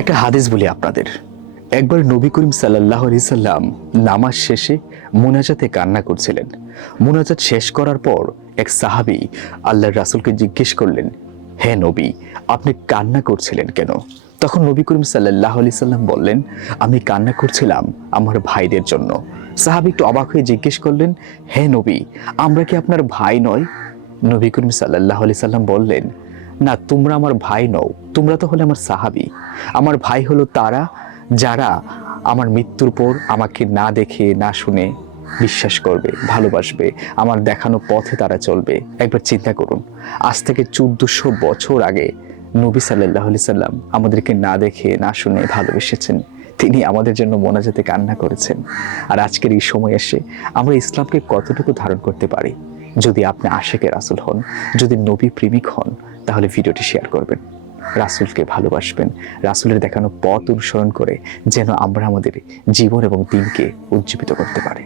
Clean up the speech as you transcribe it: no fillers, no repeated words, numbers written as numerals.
একটা হাদিস বলি আপনাদের। একবার নবী করিম সাল্লাল্লাহু আলাইহি সাল্লাম নামাজ শেষে মুনাজাতে কান্না করছিলেন। মুনাজাত শেষ করার পর এক সাহাবী আল্লাহর রাসূলকে জিজ্ঞেস করলেন, হে নবী, আপনি কান্না করছিলেন কেন? তখন নবী করিম সাল্লাল্লাহু আলাইহি সাল্লাম বললেন, আমি কান্না করছিলাম আমার ভাইদের জন্য। সাহাবী একটু অবাক হয়ে জিজ্ঞেস করলেন, হে নবী, আমরা কি আপনার ভাই নয়? নবী করিম সাল্লাল্লাহু আলাইহি সাল্লাম বললেন, না, তোমরা আমার ভাই নও, তোমরা তো হলে আমার সাহাবী। আমার ভাই হলো তারা যারা আমার মৃত্যুর পর আমাকে না দেখে না শুনে বিশ্বাস করবে, ভালোবাসবে, আমার দেখানো পথে তারা চলবে। একবার চিন্তা করুন, আজ থেকে 1400 বছর আগে নবী সাল্লাল্লাহু আলাইহি সাল্লাম আমাদেরকে না দেখে না শুনে ভালোবেসেছেন। তিনি আমাদের জন্য মোনাজাতে কান্না করেছেন। আর আজকের এই সময় এসে আমরা ইসলামকে কতটুকু ধারণ করতে পারি? যদি আপনি আশিকে রাসূল হন, যদি নবী প্রেমিক হন, তাহলে ভিডিওটি শেয়ার করবেন। রাসূলকে ভালোবাসবেন, রাসূলের দেখানো পথ অনুসরণ করে যেন আমরা আমাদের জীবন এবং দিনকে উজ্জীবিত করতে পারি।